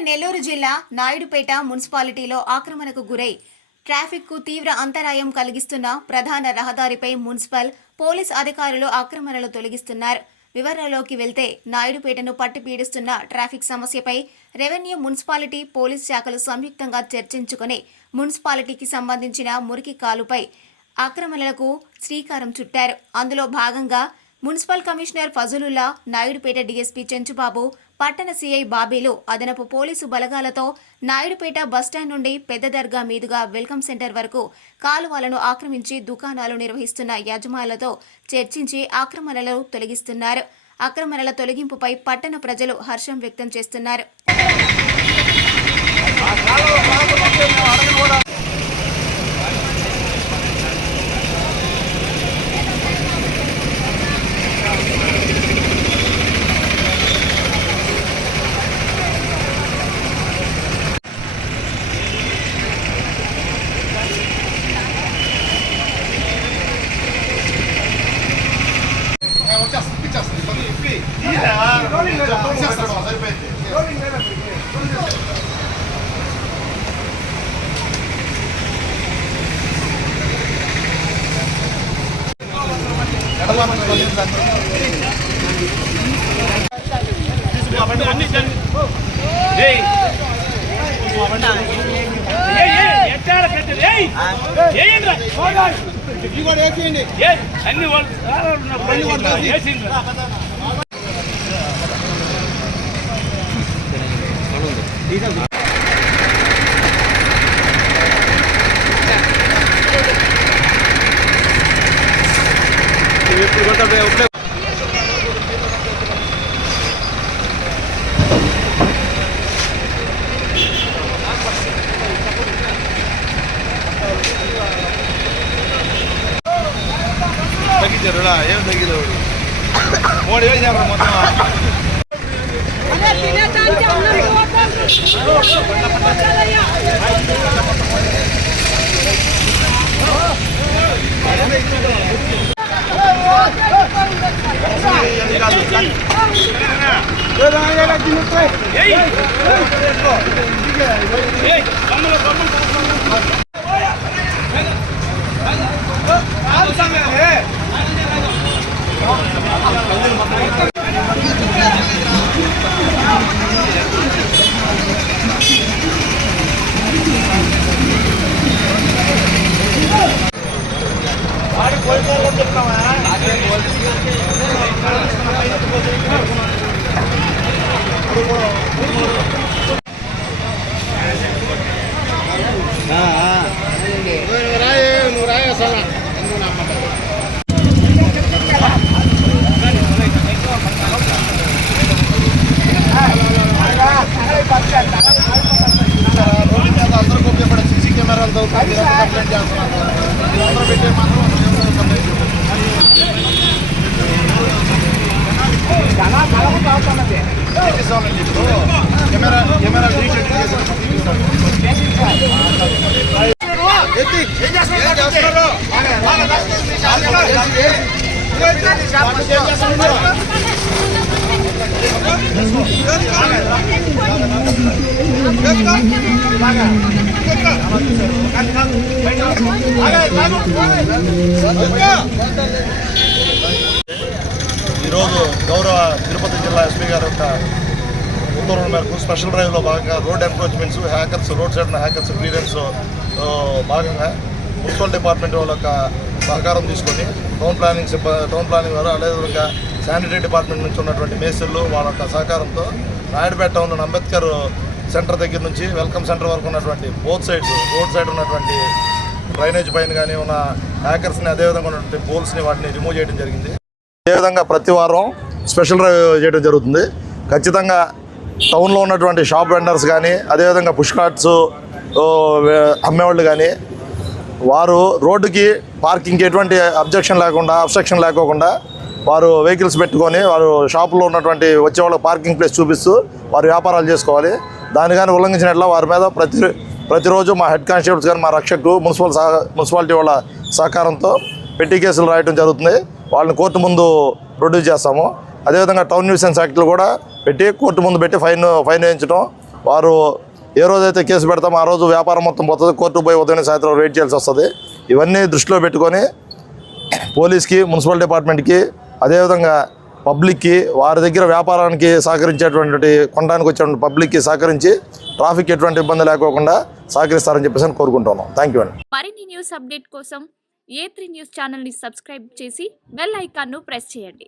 ఉమ్మడి నెల్లూరు జిల్లా నాయుడుపేట మున్సిపాలిటీలో ఆక్రమణకు గురై ట్రాఫిక్కు తీవ్ర అంతరాయం కలిగిస్తున్న ప్రధాన రహదారిపై మున్సిపల్ పోలీస్ అధికారులు ఆక్రమణలు తొలగిస్తున్నారు. వివరాల్లోకి వెళ్తే నాయుడుపేటను పట్టి పీడిస్తున్న ట్రాఫిక్ సమస్యపై రెవెన్యూ, మున్సిపాలిటీ, పోలీస్ శాఖలు సంయుక్తంగా చర్చించుకుని మున్సిపాలిటీకి సంబంధించిన మురికి కాలుపై ఆక్రమణలకు శ్రీకారం చుట్టారు. అందులో భాగంగా municipal commissioner Fazalullah, Naidupeta DSP Chenchubabu, పట్టణ సీఐ బాబీలు అదనపు పోలీసు బలగాలతో నాయుడుపేట బస్టాండ్ నుండి పెద్ద దర్గా మీదుగా వెల్కమ్ సెంటర్ వరకు కాలువలను ఆక్రమించి దుకాణాలు నిర్వహిస్తున్న యజమానులతో చర్చించి ఆక్రమణలను తొలగిస్తున్నారు. ఆక్రమణల తొలగింపుపై పట్టణ ప్రజలు హర్షం వ్యక్తం చేస్తున్నారు. తగ్గించారు ఏం తగ్గిదు 3000 చేపలు మొత్తం అందరికీ ఉపయోగపడే సీసీ కెమెరాలతో కంప్లైంట్ చేస్తున్నారు. అందరూ పెట్టే మాత్రం కెమెరా ఈరోజు గౌరవ తిరుపతి జిల్లా ఎస్పీ గారి యొక్క ఉత్తర్వుల మేరకు స్పెషల్ డ్రైవ్లో భాగంగా road encroachments, hackers, road side hackers clearance భాగంగా మున్సిపల్ డిపార్ట్మెంట్ వాళ్ళ యొక్క సహకారం తీసుకొని టౌన్ ప్లానింగ్ వారు అదేవిధంగా శానిటరీ డిపార్ట్మెంట్ నుంచి ఉన్నటువంటి మేస్త్రులు వాళ్ళ యొక్క సహకారంతో నాయుడుపేట టౌన్ అంబేద్కర్ సెంటర్ దగ్గర నుంచి వెల్కమ్ సెంటర్ వరకు ఉన్నటువంటి బోత్ సైడ్స్ రోడ్ సైడ్ ఉన్నటువంటి డ్రైనేజ్ పైన కానీ ఉన్న హ్యాకర్స్ని, అదేవిధంగా ఉన్నటువంటి పోల్స్ని వాటిని రిమూవ్ చేయడం జరిగింది. అదేవిధంగా ప్రతి వారం స్పెషల్ డ్రైవ్ చేయడం జరుగుతుంది. ఖచ్చితంగా టౌన్లో ఉన్నటువంటి షాప్ వెండర్స్ కానీ, అదేవిధంగా పుష్ కార్ట్స్ అమ్మేవాళ్ళు కానీ వారు రోడ్డుకి పార్కింగ్కి ఎటువంటి అబ్స్ట్రక్షన్ లేకోకుండా వారు వెహికల్స్ పెట్టుకొని వారు షాపులో ఉన్నటువంటి వచ్చే వాళ్ళకి పార్కింగ్ ప్లేస్ చూపిస్తూ వారు వ్యాపారాలు చేసుకోవాలి. దాన్ని కానీ ఉల్లంఘించినట్ల వారి మీద ప్రతిరోజు మా హెడ్ కానిస్టేబుల్స్ కానీ మా రక్షకు మున్సిపాలిటీ వాళ్ళ సహకారంతో పెట్టి కేసులు రాయడం జరుగుతుంది. వాళ్ళని కోర్టు ముందు ప్రొడ్యూస్ చేస్తాము. అదేవిధంగా టౌన్ న్యూసెన్స్ యాక్ట్లు కూడా పెట్టి కోర్టు ముందు పెట్టి ఫైన్ వేయించడం వారు ఏ రోజైతే కేసు పెడతామో ఆ రోజు వ్యాపారం మొత్తం పోతుంది, కోర్టుకు పోయి ఉదయం సాయంత్రం వెయిట్ చేయాల్సి వస్తుంది. ఇవన్నీ దృష్టిలో పెట్టుకొని పోలీస్కి, మున్సిపల్ డిపార్ట్మెంట్కి, అదేవిధంగా పబ్లిక్కి, వారి దగ్గర వ్యాపారానికి సహకరించేటువంటి కొనడానికి వచ్చేటువంటి పబ్లిక్కి సహకరించి ట్రాఫిక్ ఎటువంటి ఇబ్బంది లేకోకుండా సహకరిస్తారని చెప్పేసి కోరుకుంటున్నాం. థ్యాంక్ యూ అండి. మరిన్ని న్యూస్ అప్డేట్ కోసం A3 న్యూస్ ఛానల్ని సబ్స్క్రైబ్ చేసి బెల్ ఐకాన్ను ప్రెస్ చేయండి.